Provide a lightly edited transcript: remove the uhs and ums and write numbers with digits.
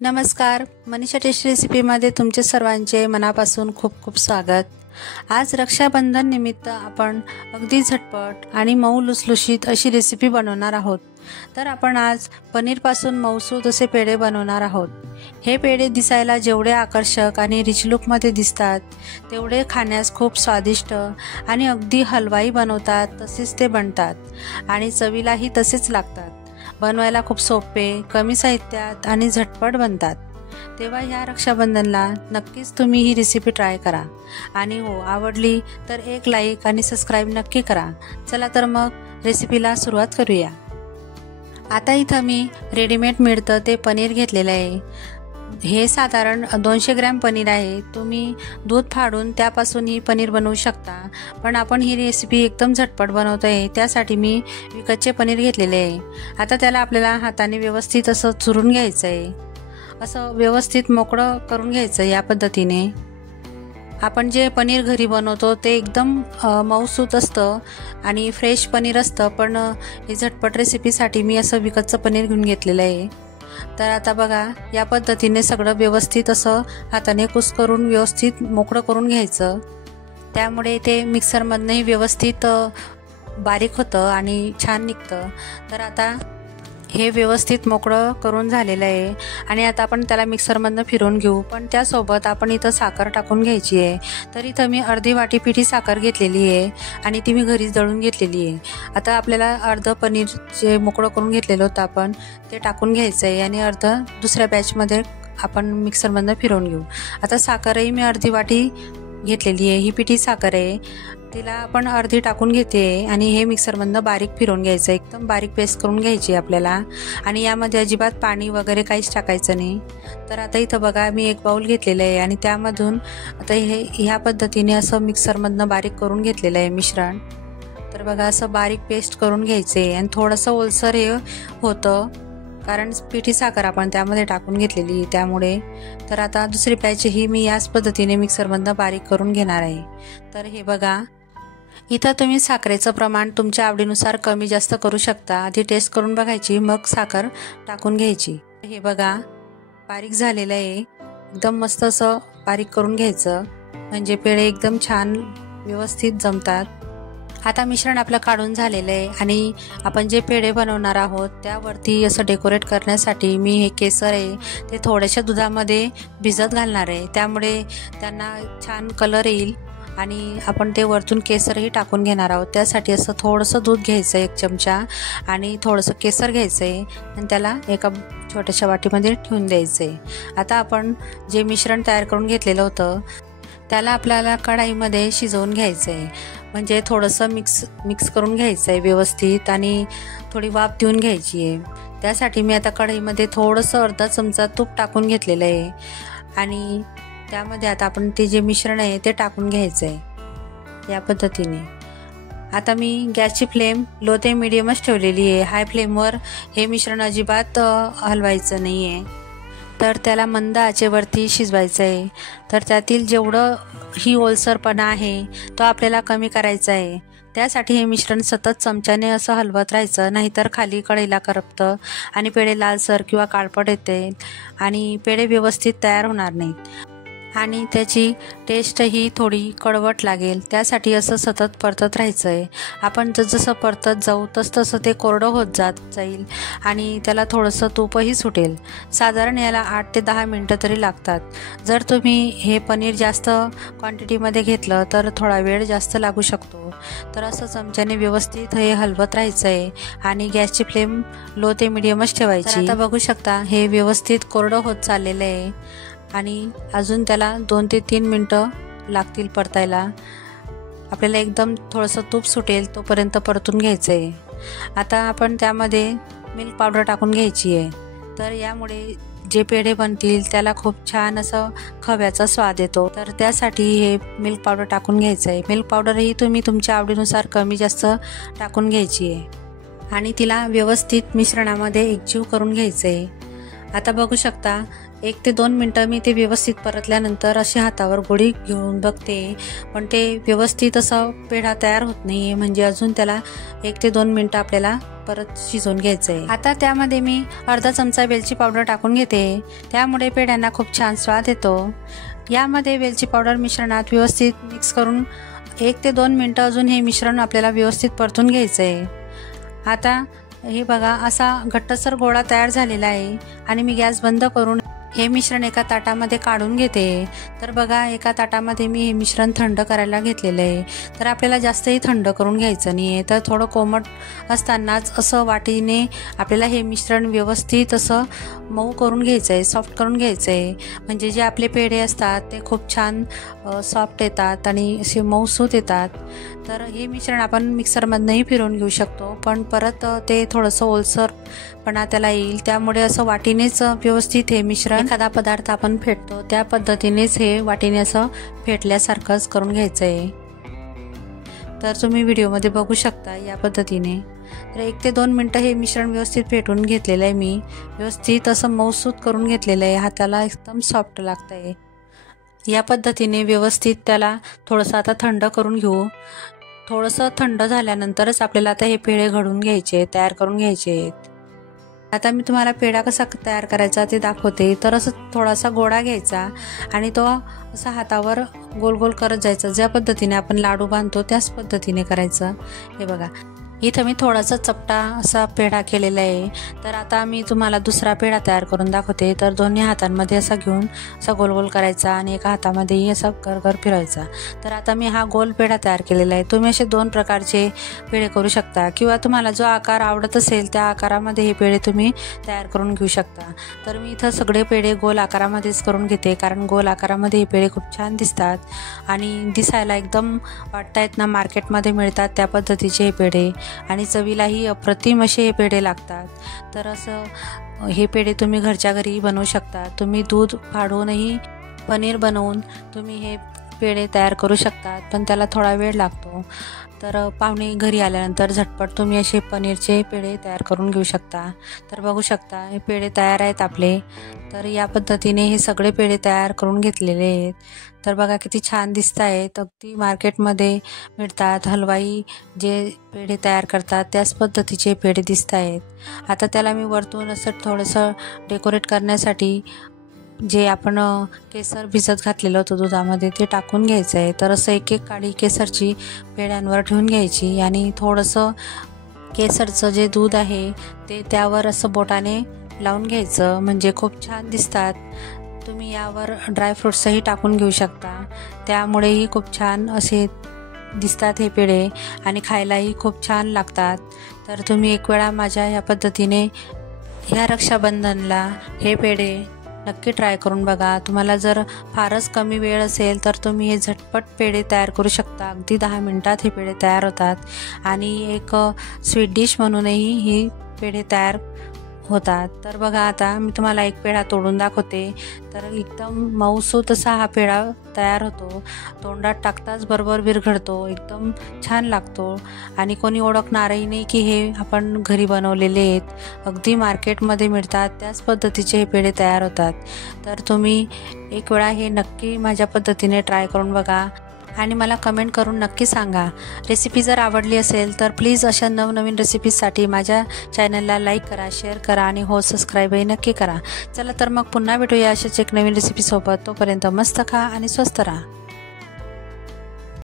नमस्कार, मनीषा टेस्टी रेसिपीमध्ये तुमचे सर्वांचे मनापासून खूप खूप स्वागत। आज रक्षाबंधन निमित्त आपण अगदी झटपट आणि मऊ लुसलुशीत अशी रेसिपी बनवणार आहोत। तर आपण आज पनीरपासून मऊसूत असे पेढे बनवणार आहोत। हे पेढे दिसायला जेवढे आकर्षक आणि रिच लुकमध्ये दिसतात तेवढे खाण्यास खूप स्वादिष्ट आणि अगदी हलवाई बनवतात तसेच ते बनतात आणि चवीलाही तसेच लागतात। बनवायला खूप सोपे, कमी साहित्यात आणि झटपट बनतात। तेव्हा ह्या रक्षाबंधनला नक्कीच तुम्ही ही रेसिपी ट्राय करा आणि हो आवडली तर एक लाईक आणि सबस्क्राईब नक्की करा। चला तर मग रेसिपीला सुरुवात करूया। आता इथं मी रेडीमेड मिळतं ते पनीर घेतलेलं आहे। हे साधारण 200 ग्रॅम पनीर आहे। तुम्ही दूध फाडून त्यापासून ही पनीर बनवू शकता, पण आपण ही रेसिपी एकदम झटपट बनवतो आहे त्यासाठी मी विकतचे पनीर घेतलेले आहे। आता त्याला आपल्याला हाताने व्यवस्थित असं चुरून घ्यायचं आहे, असं व्यवस्थित मोकळं करून घ्यायचं। या पद्धतीने आपण जे पनीर घरी बनवतो ते एकदम मऊसूत असतं आणि फ्रेश पनीर असतं, पण ही झटपट रेसिपीसाठी मी असं विकतचं पनीर घेऊन घेतलेलं आहे। तर आता बघा या पद्धतीने सगळं व्यवस्थित असं हाताने कुस्करून व्यवस्थित मोकळं करून घ्यायचं। त्यामुळे ते मिक्सरमधनंही व्यवस्थित बारीक होतं आणि छान निघतं। तर आता हे व्यवस्थित मोकळं करून झालेलं आहे आणि आता आपण त्याला मिक्सरमधनं फिरवून घेऊ, पण त्यासोबत आपण इथं साखर टाकून घ्यायची आहे। तर इथं मी अर्धी वाटी पिठी साखर घेतलेली आहे आणि ती मी घरीच दळून घेतलेली आहे। आता आपल्याला अर्धं पनीर जे मोकळं करून घेतलेलं होतं आपण ते टाकून घ्यायचं आहे आणि अर्धं दुसऱ्या बॅचमध्ये आपण मिक्सरमधनं फिरवून घेऊ। आता साखरही मी अर्धी वाटी घेतलेली आहे, ही पिठी साखर आहे, तिला आपण अर्धी टाकून घेते आणि हे मिक्सरमधनं बारीक फिरवून घ्यायचं। एकदम बारीक पेस्ट करून घ्यायची आपल्याला आणि यामध्ये अजिबात पाणी वगैरे काहीच टाकायचं नाही। तर आता इथं बघा मी एक बाउल घेतलेलं आहे आणि त्यामधून आता हे ह्या पद्धतीने असं मिक्सरमधनं बारीक करून घेतलेलं आहे मिश्रण। तर बघा असं बारीक पेस्ट करून घ्यायचे आणि थोडंसं ओलसर हे होतं कारण पिठी साखर आपण त्यामध्ये टाकून घेतलेली त्यामुळे। तर आता दुसरी बॅच ही मी याच पद्धतीने मिक्सरमधनं बारीक करून घेणार आहे। तर हे बघा इथं तुम्ही साखरेचं प्रमाण तुमच्या आवडीनुसार कमी जास्त करू शकता। आधी टेस्ट करून बघायची, मग साखर टाकून घ्यायची। हे बघा बारीक झालेलं आहे, एकदम मस्त असं बारीक करून घ्यायचं म्हणजे पेढे एकदम छान व्यवस्थित जमतात। आता मिश्रण आपलं काढून झालेलं आहे आणि आपण जे पेढे बनवणार आहोत त्यावरती असं डेकोरेट करण्यासाठी मी हे केसर आहे ते थोड्याशा दुधामध्ये भिजत घालणार आहे, त्यामुळे त्यांना छान कलर येईल आणि आपण ते वरतून केसरही टाकून घेणार आहोत। त्यासाठी असं थोडंसं दूध घ्यायचं 1 चमचा आणि थोडंसं केसर घ्यायचं आहे आणि त्याला एका छोट्याशा वाटीमध्ये ठेवून द्यायचं आहे। आता आपण जे मिश्रण तयार करून घेतलेलं होतं त्याला आपल्याला कढाईमध्ये शिजवून घ्यायचं आहे, म्हणजे थोडंसं मिक्स करून घ्यायचं आहे व्यवस्थित आणि थोडी वाफ देऊन घ्यायची आहे। त्यासाठी मी आता कढईमध्ये थोडंसं अर्धा चमचा तूप टाकून घेतलेलं आहे आणि त्यामध्ये आता आपण ते जे मिश्रण आहे ते टाकून घ्यायचं आहे या पद्धतीने। आता मी गॅसची फ्लेम लो ते मीडियमच ठेवलेली आहे, हाय फ्लेमवर हे मिश्रण अजिबात हलवायचं नाही आहे। तर त्याला मंद आचेवरती शिजवायचं आहे। तर त्यातील जेवढं ही ओलसरपणा आहे तो आपल्याला कमी करायचा आहे। त्यासाठी हे मिश्रण सतत चमच्याने असं हलवत राहायचं, नाहीतर खाली कढईला करपतं आणि पेढे लालसर किंवा काळपट येते आणि पेढे व्यवस्थित तयार होणार नाहीत आणि त्याची टेस्टही थोडी कडवट लागेल। त्यासाठी असं सतत परतत राहायचं आहे। आपण जसं परतत जाऊ तसं ते कोरडं होत जाईल आणि त्याला थोडंसं तूपही सुटेल। साधारण याला 8 ते 10 मिनटं तरी लागतात। जर तुम्ही हे पनीर जास्त क्वांटिटीमध्ये घेतलं तर थोडा वेळ जास्त लागू शकतो। तर असं चमच्याने व्यवस्थित हे हलवत राहायचं आहे आणि गॅसची फ्लेम लो ते मीडियमच ठेवायची। आता बघू शकता हे व्यवस्थित कोरडं होत चाललेलं आहे आणि अजून त्याला 2 ते 3 मिनटं लागतील परतायला। आपल्याला एकदम थोडंसं तूप सुटेल तोपर्यंत परतून घ्यायचं आहे। आता आपण त्यामध्ये मिल्क पावडर टाकून घ्यायची आहे। तर यामुळे जे पेढे बनतील त्याला खूप छान असं खव्याचा स्वाद येतो। तर त्यासाठी हे मिल्क पावडर टाकून घ्यायचं आहे। मिल्क पावडरही तुम्ही तुमच्या आवडीनुसार कमी जास्त टाकून घ्यायची आहे आणि तिला व्यवस्थित मिश्रणामध्ये एकजीव करून घ्यायचं आहे। आता बघू शकता 1 ते 2 मिनटं मी ते व्यवस्थित परतल्यानंतर अशी हातावर गोळी घेऊन बघते, पण ते व्यवस्थित असं पेढा तयार होत नाही आहे, म्हणजे अजून त्याला 1 ते 2 मिनटं आपल्याला परत शिजवून घ्यायचं आहे। आता त्यामध्ये मी अर्धा चमचा वेलची पावडर टाकून घेते, त्यामुळे पेढ्यांना खूप छान स्वाद येतो। यामध्ये वेलची पावडर मिश्रणात व्यवस्थित मिक्स करून 1 ते 2 मिनिटं अजून हे मिश्रण आपल्याला व्यवस्थित परतून घ्यायचं आहे। आता हे बघा असा घट्टसर गोळा तयार झालेला आहे आणि मी गॅस बंद करून हे मिश्रण एका ताटामध्ये काढून घेते। तर बघा एका ताटामध्ये मी हे मिश्रण थंड करायला घेतलेलं आहे। तर आपल्याला जास्तही थंड करून घ्यायचं नाही आहे, तर थोडं कोमट असतानाच असं वाटीने आपल्याला हे मिश्रण व्यवस्थित असं मऊ करून घ्यायचं आहे, सॉफ्ट करून घ्यायचं आहे। म्हणजे जे आपले पेढे असतात ते खूप छान सॉफ्ट येतात आणि असे मऊसूत येतात। तर हे मिश्रण आपण मिक्सरमधनंही फिरवून घेऊ शकतो, पण परत ते थोडंसं ओलसरपणा त्याला येईल, त्यामुळे असं वाटीनेच व्यवस्थित हे मिश्रण एखादा पदार्थ आपण फेटतो त्या पद्धतीनेच हे वाटीने असं फेटल्यासारखंच करून घ्यायचं आहे। तर तुम्ही व्हिडिओमध्ये बघू शकता या पद्धतीने। तर 1 ते 2 मिनिटं हे मिश्रण व्यवस्थित फेटून घेतलेलं आहे मी, व्यवस्थित असं मऊसूत करून घेतलेलं आहे, हाताला एकदम सॉफ्ट लागतं आहे। या पद्धतीने व्यवस्थित त्याला थोडंसं आता थंड करून घेऊ। थोडंसं थंड झाल्यानंतरच आपल्याला आता हे पेढे घडून घ्यायचे, तयार करून घ्यायचे आहेत। आता मी तुम्हाला पेढा कसा तयार करायचा ते दाखवते। तर असं थोडासा गोळा घ्यायचा आणि तो असा हातावर गोल गोल करत जायचा, ज्या पद्धतीने आपण लाडू बांधतो त्याच पद्धतीने करायचं। हे बघा इथं मी थोडासा चपटा असा पेढा केलेला आहे। तर आता मी तुम्हाला दुसरा पेढा तयार करून दाखवते। तर दोन्ही हातांमध्ये असा घेऊन असा गोल गोल करायचा आणि एका हातामध्येही असा घर फिरवायचा। तर आता मी हा गोल पेढा तयार केलेला आहे। तुम्ही असे 2 प्रकारचे पेढे करू शकता किंवा तुम्हाला जो आकार आवडत असेल त्या आकारामध्ये हे पेढे तुम्ही तयार करून घेऊ शकता। तर मी इथं सगळे पेढे गोल आकारामध्येच करून घेते, कारण गोल आकारामध्ये हे पेढे खूप छान दिसतात आणि दिसायला एकदम वाटतायत ना मार्केटमध्ये मिळतात त्या पद्धतीचे हे पेढे, आणि चवीलाही अप्रतिम असे हे पेढे लागतात। तर असं हे पेढे तुम्ही घरच्या घरी बनवू शकता। तुम्ही दूध फाडूनही पनीर बनवून तुम्ही हे पेढे तयार करू शकतात, पण त्याला थोडा वेळ लागतो। तर पाहुणे घरी आल्यानंतर झटपट तुम्ही असे पनीरचे पेढे तयार करून घेऊ शकता। तर बघू शकता हे पेढे तयार आहेत आपले। तर या पद्धतीने हे सगळे पेढे तयार करून घेतलेले आहेत। तर बघा किती छान दिसत आहेत, अगदी मार्केटमध्ये मिळतात हलवाई जे पेढे तयार करतात त्याच पद्धतीचे पेढे दिसत आहेत। आता त्याला मी वरतून असं थोडंसं डेकोरेट करण्यासाठी जे आपण केसर भिजत घातलेलं होतं दुधामध्ये ते टाकून घ्यायचं आहे। तर असं एक काडी केसरची पेढ्यांवर ठेवून घ्यायची आणि थोडंसं केसरचं जे दूध आहे ते त्यावर असं बोटाने लावून घ्यायचं, म्हणजे खूप छान दिसतात। तुम्ही यावर ड्रायफ्रूट्सही टाकून घेऊ शकता, त्यामुळेही खूप छान असे दिसतात हे पेढे आणि खायलाही खूप छान लागतात। तर तुम्ही एक वेळा माझ्या या पद्धतीने ह्या रक्षाबंधनला हे पेढे नक्की ट्राय करून बघा। तुम्हाला जर फारच कमी वेळ असेल तर तुम्ही हे झटपट पेढे तयार करू शकता। अगदी 10 मिनिटात हे पेढे तयार होतात आणि एक स्वीट डिश म्हणूनही ही पेढे तयार होतात। तर बघा आता मी तुम्हाला एक पेढा तोडून दाखवते। तर एकदम मऊसूत असा हा पेढा तयार होतो, तोंडात टाकताच बरोबर विरघळतो, एकदम छान लागतो आणि कोणी ओळखणारही नाही की हे आपण घरी बनवलेले आहेत। अगदी मार्केटमध्ये मिळतात त्याच पद्धतीचे हे पेढे तयार होतात। तर तुम्ही एक वेळा हे नक्की माझ्या पद्धतीने ट्राय करून बघा आणि मला कमेंट करून नक्की सांगा। रेसिपी जर आवडली असेल तर प्लीज अशा नवनवीन रेसिपीजसाठी माझ्या चॅनलला लाईक करा, शेअर करा आणि सबस्क्राईबही नक्की करा। चला तर मग पुन्हा भेटूया अशाच एक नवीन रेसिपीसोबत। तोपर्यंत मस्त खा आणि स्वस्त राहा।